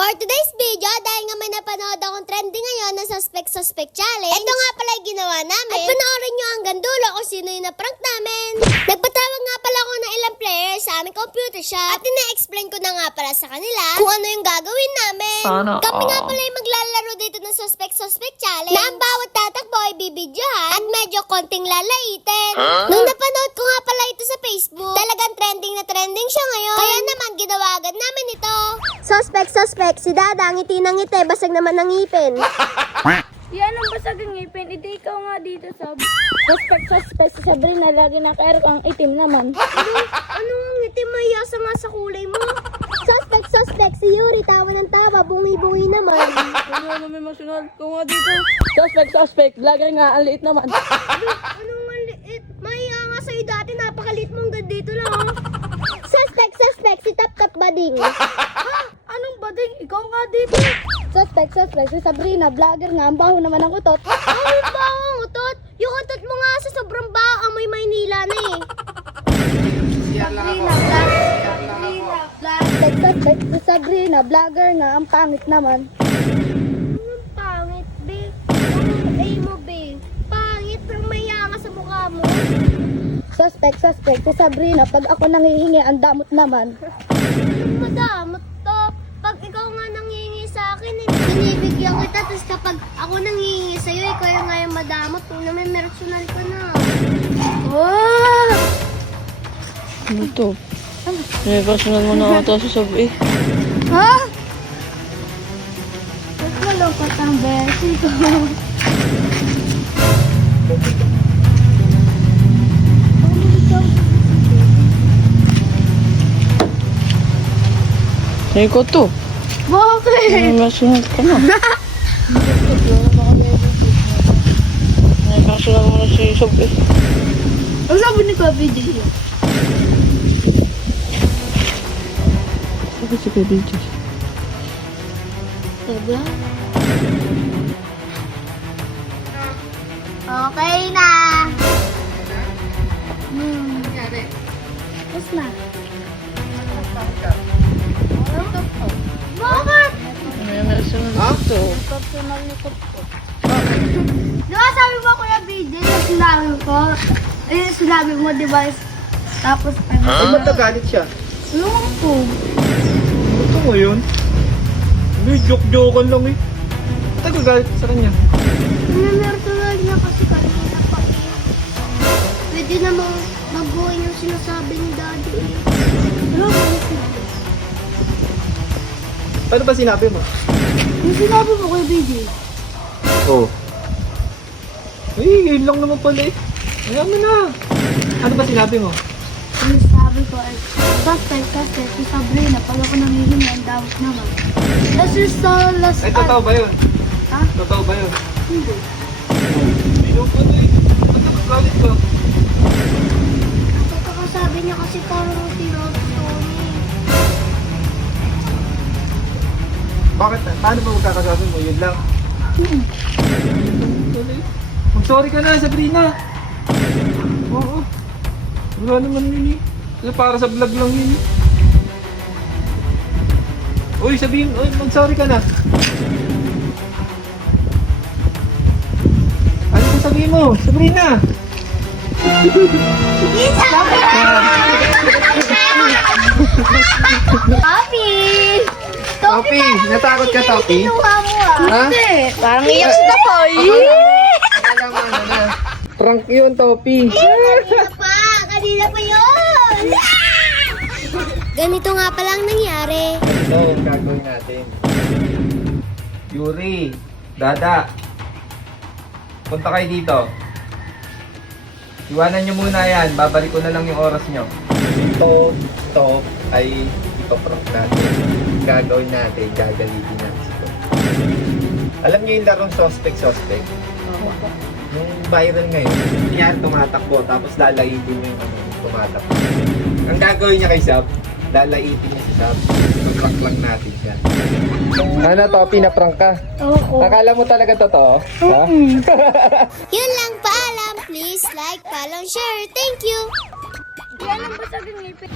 For today's video, dahil nga may napanood akong trending ngayon na Suspect Challenge, ito nga pala yung ginawa namin. At panoorin nyo hanggang dulo kung sino yung na-prank namin. Nagpatawag nga pala ako ng ilang players sa aming computer shop at ina-explain ko na nga pala sa kanila kung ano yung gagawin namin. Kami nga pala yung maglalaro dito ng Suspect Challenge na ang bawat tatakbo ay bibidyohan at medyo konting lalaitin. Nung napanood ko nga pala ito sa Facebook, talagang trending na trending siya ngayon. Kaya naman ginawa agad namin ito. Suspect, si Dada, ngiti ng ngiti, basag naman ng ngipin. Yan ang basag ang ngipin. Hindi ikaw nga dito sa suspect si Sabrina. Lagi naka-air ang itim naman. Ano ang ngiti, mayasa nga sa kulay mo? Suspect, si Yuri, tawa ng tawa, bungi-bungi naman. Ano may emosyonal? Ikaw nga dito. Suspect. Lagi nga ang liit naman. Ano nga liit? Maya nga sa'yo dati, napakaliit mo hanggang dito lang. Suspect, si Tap Bading. Anong bading? Ikaw nga dito. Suspect si Sabrina. Vlogger nga. Ang baho naman ang utot. Ang baho ang utot? Yung utot mo nga sa sobrang baho, amoy Maynila na eh. Suspect si Sabrina. Vlogger nga. Ang pangit naman. Anong pangit, be? Anong ay mo, be? Pangit, pero maya nga sa mukha mo. Suspect si Sabrina. Pag ako nangihingi, ang damot naman. Anong madamot to? Pag ikaw nga nangihingi sa akin, binibigyan kita. Tapos kapag ako nangihingi sa'yo, ikaw yung nga yung madamot. Kung naman personal ka na. Oh! Ano to? May personal mo na ata sa sabi. Ha? Ba't malungkot ang besi ko? Ay ko to. Bakit? May masunod ka na. May personal mo na si sabi. Ang sabi ni Kuya video. Sabi si Kuya video. Diba? Okay na. Tapos na. Bakit? May masunod to. Personal ni Kuya. Diba sabi mo Kuya video yung sinabi ko? Eh, sinabi mo diba? Tapos ano? Ay, ba't nagalit siya? Ewan ko. Ito mo yun? Hindi, joke-jokean lang eh. Ba't nagagalit sa kanya? Namertulag na kasi kanina pa eh. Pwede namang baguhin yung sinasabi ni Daddy eh. Ano ba sinabi mo? Yung sinabi mo kay BJ. Oo. Ay, yun lang naman pala eh. Ayaw mo na. Ano ba sinabi mo? Yung sabi ko ay, suspect, si Sabrina, pag ako nangihingi, ang damot naman. Tapos yung sa last Ay, totoo ba yun? Ha? Totoo ba yun? Hindi. Hindi lang pala eh. Ba't nagagalit ka? Nakakasabi niya kasi parang tinutulong eh. Bakit? Paano ba magkakasabi mo? Yun lang. Mag-sorry ka na, Sabrina. Oo. Wala naman yun eh. Kasi para sa vlog lang yun eh. Uy, sabihin, uy, mag-sorry ka na. Ano sasabihin mo? Sabrina! Topi! Topi! Natakot ka, Topi? Kinuha mo ah. Ha? Parang iyak si Tapoy. Akala mo ano na. Prank yun, Topi. Kanina pa yun! Ganito nga palang nangyari. Ito ang gagawin natin. Yuri, Dada, punta kayo dito. Iwanan nyo muna yan. Babalik ko na lang yung oras nyo. Ito ay ipaprank natin. Gagawin natin, gagalitin natin ito. Alam nyo yung larong suspect? Yung viral ngayon, yan tumatakbo, tapos lalaitin nyo yung tumatakbo. Ang gagawin niya kay Sab, lalaitin niya si Sab. Pag-prank lang natin siya. Ano to, pinaprank ka? Oo. Akala mo talaga totoo? Ha? Yun lang, paalam. Please like, follow, share. Thank you! Yan ang basag ang ngipin.